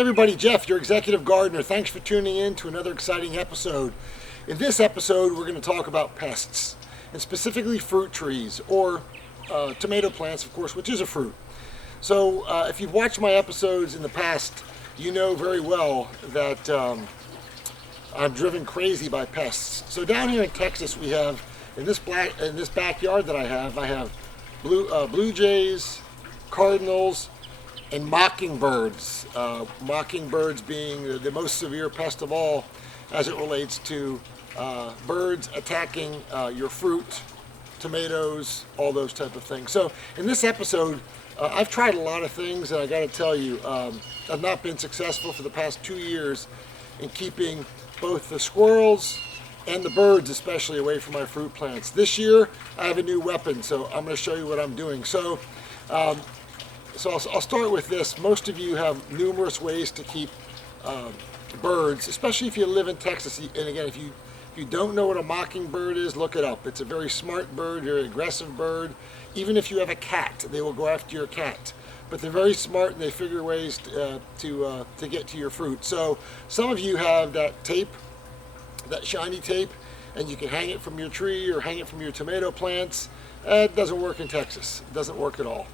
Hey everybody, Jeff, your executive gardener. Thanks for tuning in to another exciting episode. In this episode, we're going to talk about pests, and specifically fruit trees, or tomato plants, of course, which is a fruit. So if you've watched my episodes in the past, you know very well that I'm driven crazy by pests. So down here in Texas, we have, in this backyard that I have blue jays, cardinals, and mockingbirds. Mockingbirds being the most severe pest of all as it relates to birds attacking your fruit, tomatoes, all those type of things. So in this episode, I've tried a lot of things, and I got to tell you, I've not been successful for the past 2 years in keeping both the squirrels and the birds especially away from my fruit plants. This year, I have a new weapon, so I'm going to show you what I'm doing. So I'll start with this. Most of you have numerous ways to keep birds, especially if you live in Texas. And again, if you don't know what a mockingbird is, look it up. It's a very smart bird, very aggressive bird. Even if you have a cat, they will go after your cat. But they're very smart, and they figure ways to get to your fruit. So some of you have that tape, that shiny tape, and you can hang it from your tree or hang it from your tomato plants. It doesn't work in Texas. It doesn't work at all.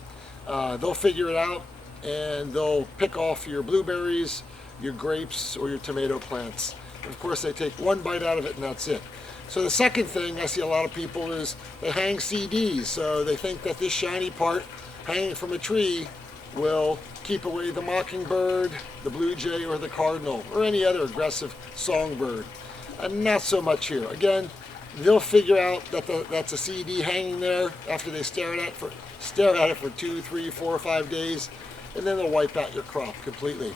They'll figure it out, and they'll pick off your blueberries, your grapes, or your tomato plants. And of course, they take one bite out of it, and that's it. So the second thing I see a lot of people is they hang CDs. So they think that this shiny part hanging from a tree will keep away the mockingbird, the blue jay, or the cardinal, or any other aggressive songbird. And not so much here. Again, they'll figure out that that's a CD hanging there after they stare at it for 2, 3, 4, or 5 days, and then they'll wipe out your crop completely.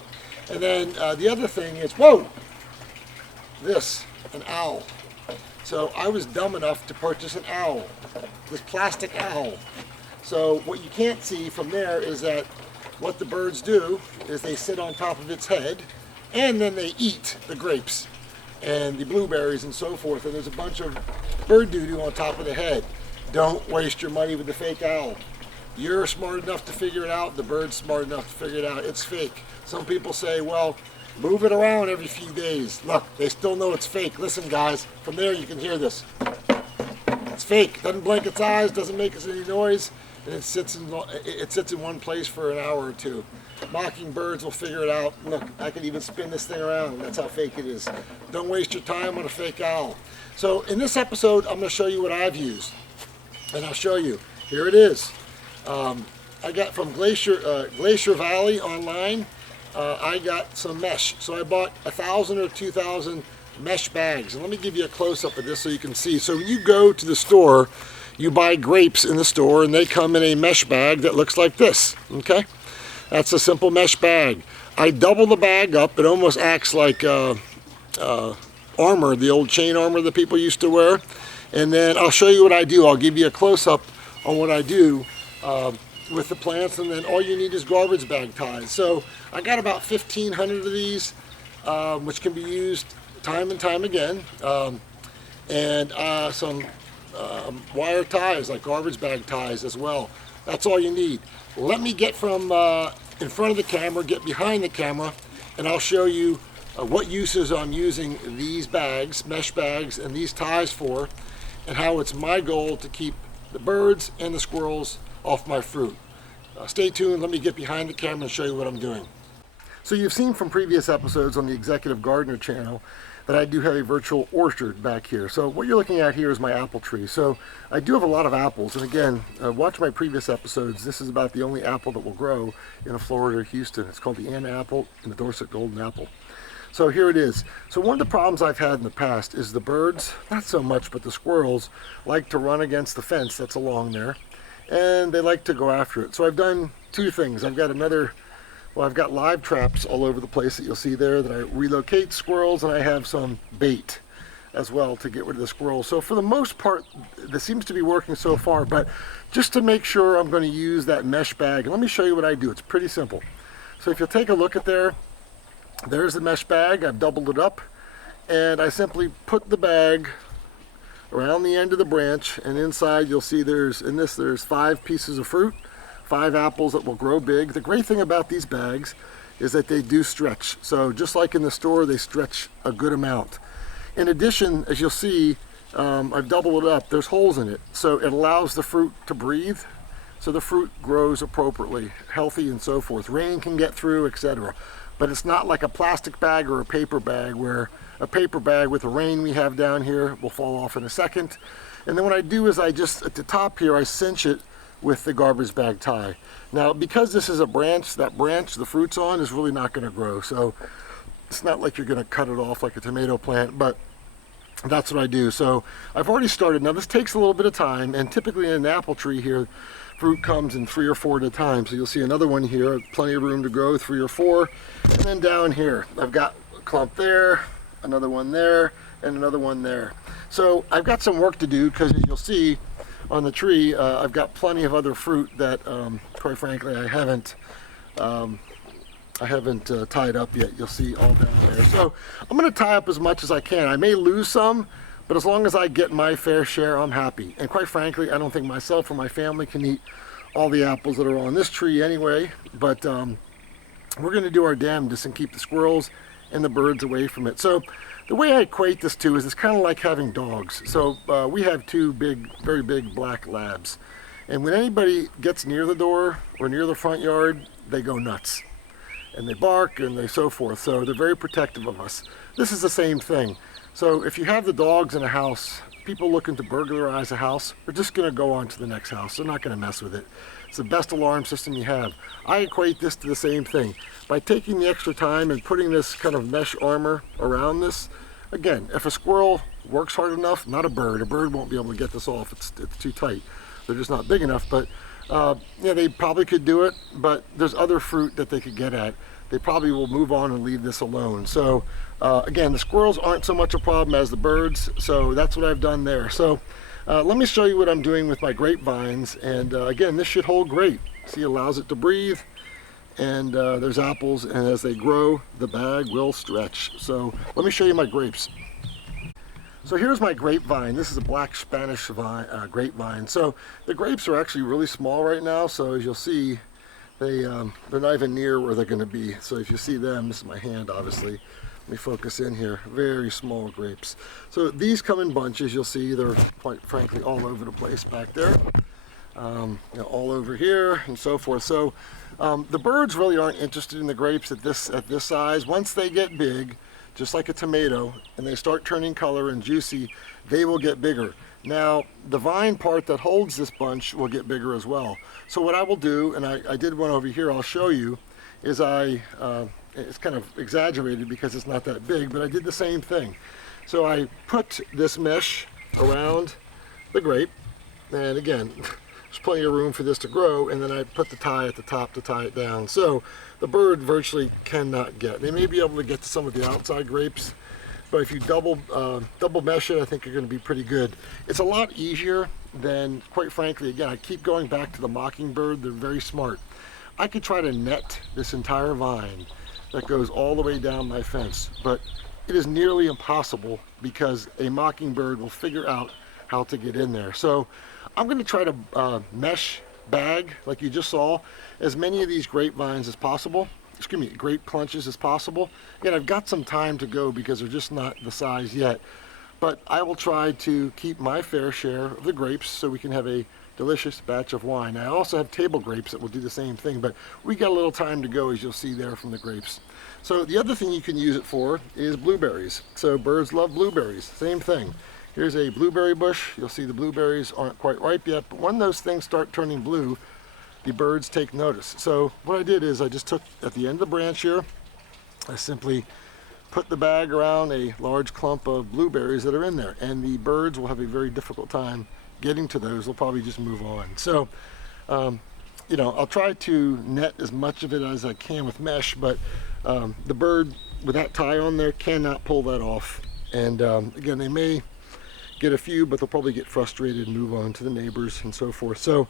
And then the other thing is, whoa, an owl. So I was dumb enough to purchase an owl, this plastic owl. So what you can't see from there is that what the birds do is they sit on top of its head, and then they eat the grapes and the blueberries and so forth, and there's a bunch of bird doo-doo on top of the head. Don't waste your money with the fake owl. You're smart enough to figure it out, the bird's smart enough to figure it out. It's fake. Some people say, well, move it around every few days. Look, they still know it's fake. Listen, guys, from there you can hear this. It's fake. Doesn't blink its eyes, doesn't make any noise, and it sits in one place for an hour or two. Mockingbirds will figure it out. Look, I can even spin this thing around. That's how fake it is. Don't waste your time on a fake owl. So in this episode, I'm going to show you what I've used. And I'll show you. Here it is. I got from Glacier Valley online. I got some mesh. So I bought 1,000 or 2,000 mesh bags. And let me give you a close-up of this so you can see. So when you go to the store, you buy grapes in the store, and they come in a mesh bag that looks like this. Okay? That's a simple mesh bag. I double the bag up. It almost acts like armor, the old chain armor that people used to wear. And then I'll show you what I do. I'll give you a close-up on what I do with the plants, and then all you need is garbage bag ties. So I got about 1,500 of these, which can be used time and time again, and some wire ties, like garbage bag ties as well. That's all you need. Let me get from in front of the camera, get behind the camera, and I'll show you what uses I'm using these bags, mesh bags, and these ties for, and how it's my goal to keep the birds and the squirrels off my fruit. Stay tuned. Let me get behind the camera and show you what I'm doing. So you've seen from previous episodes on the Executive Gardener channel that I do have a virtual orchard back here. So what you're looking at here is my apple tree. So I do have a lot of apples, and again, watch my previous episodes. This is about the only apple that will grow in Florida or Houston. It's called the Ann apple and the Dorset golden apple. So here it is. So one of the problems I've had in the past is the birds, not so much, but the squirrels like to run against the fence that's along there, and they like to go after it. So I've done two things. I've got live traps all over the place that you'll see there that I relocate squirrels, and I have some bait as well to get rid of the squirrels. So for the most part, this seems to be working so far, but just to make sure, I'm going to use that mesh bag. And let me show you what I do. It's pretty simple. So if you'll take a look at there's the mesh bag. I've doubled it up, and I simply put the bag around the end of the branch, and inside you'll see there's 5 pieces of fruit, 5 apples that will grow big. The great thing about these bags is that they do stretch. So just like in the store, they stretch a good amount. In addition, as you'll see, I've doubled it up. There's holes in it, so it allows the fruit to breathe, so the fruit grows appropriately, healthy and so forth. Rain can get through, etc. But it's not like a plastic bag or a paper bag, where a paper bag with the rain we have down here will fall off in a second. And then what I do is I just, at the top here, I cinch it with the garbage bag tie. Now, because this is a branch, that branch the fruit's on is really not going to grow. So it's not like you're going to cut it off like a tomato plant, but that's what I do. So I've already started. Now this takes a little bit of time, and typically in an apple tree here, fruit comes in 3 or 4 at a time. So you'll see another one here, plenty of room to grow, 3 or 4. And then down here, I've got a clump there, another one there, and another one there. So I've got some work to do, because as you'll see on the tree, I've got plenty of other fruit that, quite frankly, I haven't tied up yet. You'll see all down there. So I'm going to tie up as much as I can. I may lose some, but as long as I get my fair share, I'm happy. And quite frankly, I don't think myself or my family can eat all the apples that are on this tree anyway. But we're going to do our damnedest and keep the squirrels and the birds away from it. So the way I equate this to is it's kind of like having dogs. So we have 2 very big black labs. And when anybody gets near the door or near the front yard, they go nuts. And they bark and they so forth. So they're very protective of us. This is the same thing. So if you have the dogs in a house, people looking to burglarize a house are just going to go on to the next house. They're not going to mess with it. It's the best alarm system you have. I equate this to the same thing. By taking the extra time and putting this kind of mesh armor around this, again, if a squirrel works hard enough, not a bird won't be able to get this off. It's too tight. They're just not big enough. But yeah, they probably could do it, but there's other fruit that they could get at. They probably will move on and leave this alone. So again, the squirrels aren't so much a problem as the birds, so that's what I've done there. So let me show you what I'm doing with my grapevines, and again, this should hold great. See, it allows it to breathe, and there's apples, and as they grow, the bag will stretch. So let me show you my grapes. So here's my grapevine. This is a black Spanish grapevine. So the grapes are actually really small right now, so as you'll see, they're not even near where they're going to be. So if you see them, this is my hand obviously. Let me focus in here. Very small grapes. So these come in bunches. You'll see they're quite frankly all over the place back there. You know, all over here and so forth. So the birds really aren't interested in the grapes at this size. Once they get big, just like a tomato, and they start turning color and juicy, they will get bigger. Now, the vine part that holds this bunch will get bigger as well. So what I will do, and I did one over here, I'll show you, is it's kind of exaggerated because it's not that big, but I did the same thing. So I put this mesh around the grape, and again, there's plenty of room for this to grow, and then I put the tie at the top to tie it down. So the bird virtually cannot get. They may be able to get to some of the outside grapes, but if you double mesh it, I think you're going to be pretty good. It's a lot easier than, quite frankly, again, I keep going back to the mockingbird. They're very smart. I could try to net this entire vine that goes all the way down my fence, but it is nearly impossible because a mockingbird will figure out how to get in there. So I'm going to try to mesh bag, like you just saw, as many of these grapevines as possible. Excuse me, grape clunches as possible. Again, I've got some time to go because they're just not the size yet. But I will try to keep my fair share of the grapes so we can have a delicious batch of wine. I also have table grapes that will do the same thing, but we got a little time to go, as you'll see there from the grapes. So the other thing you can use it for is blueberries. So birds love blueberries, same thing. Here's a blueberry bush. You'll see the blueberries aren't quite ripe yet, but when those things start turning blue, the birds take notice. So what I did is I just took at the end of the branch here, I simply put the bag around a large clump of blueberries that are in there, and the birds will have a very difficult time getting to those. They'll probably just move on. So you know, I'll try to net as much of it as I can with mesh, but the bird with that tie on there cannot pull that off. And again, they may get a few, but they'll probably get frustrated and move on to the neighbors and so forth. So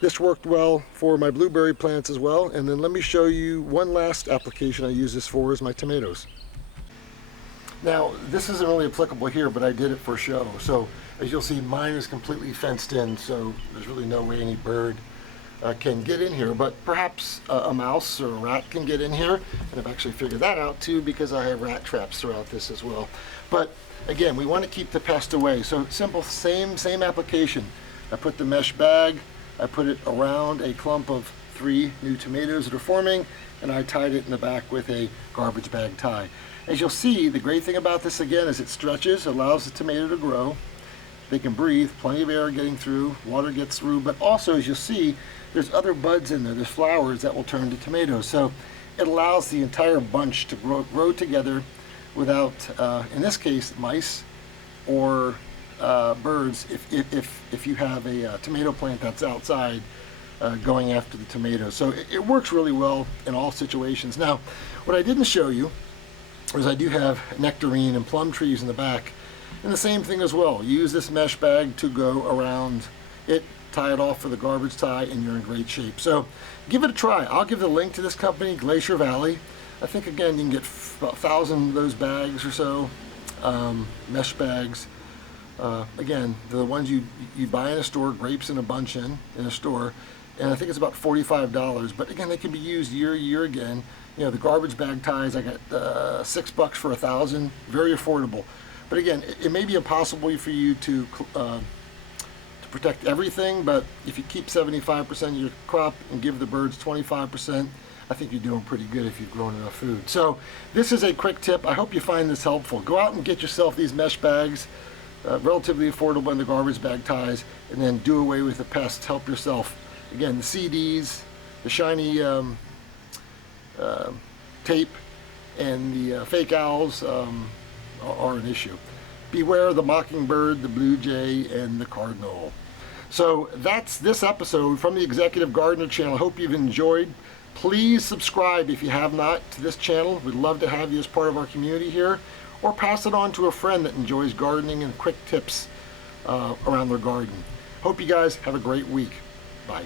this worked well for my blueberry plants as well. And then let me show you one last application I use this for, is my tomatoes. Now, this isn't really applicable here, but I did it for show. So as you'll see, mine is completely fenced in, so there's really no way any bird can get in here, but perhaps a mouse or a rat can get in here. And I've actually figured that out too, because I have rat traps throughout this as well. But again, we want to keep the pest away. So simple, same application. I put the mesh bag, I put it around a clump of 3 new tomatoes that are forming, and I tied it in the back with a garbage bag tie. As you'll see, the great thing about this again is it stretches, allows the tomato to grow. They can breathe, plenty of air getting through, water gets through, but also, as you'll see, there's other buds in there, there's flowers that will turn to tomatoes. So it allows the entire bunch to grow together without, in this case, mice or birds, if you have a tomato plant that's outside going after the tomatoes. So it works really well in all situations. Now, what I didn't show you is I do have nectarine and plum trees in the back, and the same thing as well. Use this mesh bag to go around it, tie it off with a garbage tie, and you're in great shape. So give it a try. I'll give the link to this company, Glacier Valley. I think again you can get about 1,000 of those bags or so, mesh bags. Again, the ones you buy in a store, grapes in a bunch in a store, and I think it's about $45. But again, they can be used year again. You know, the garbage bag ties, I got $6 for 1,000, very affordable. But again, it may be impossible for you to protect everything, but if you keep 75% of your crop and give the birds 25%, I think you're doing pretty good if you've grown enough food. So this is a quick tip. I hope you find this helpful. Go out and get yourself these mesh bags, relatively affordable in the garbage bag ties, and then do away with the pests. Help yourself. Again, the CDs, the shiny tape, and the fake owls are an issue. Beware the mockingbird, the blue jay, and the cardinal. So that's this episode from the Executive Gardener channel. I hope you've enjoyed. Please subscribe if you have not to this channel. We'd love to have you as part of our community here, or pass it on to a friend that enjoys gardening and quick tips around their garden. Hope you guys have a great week. Bye.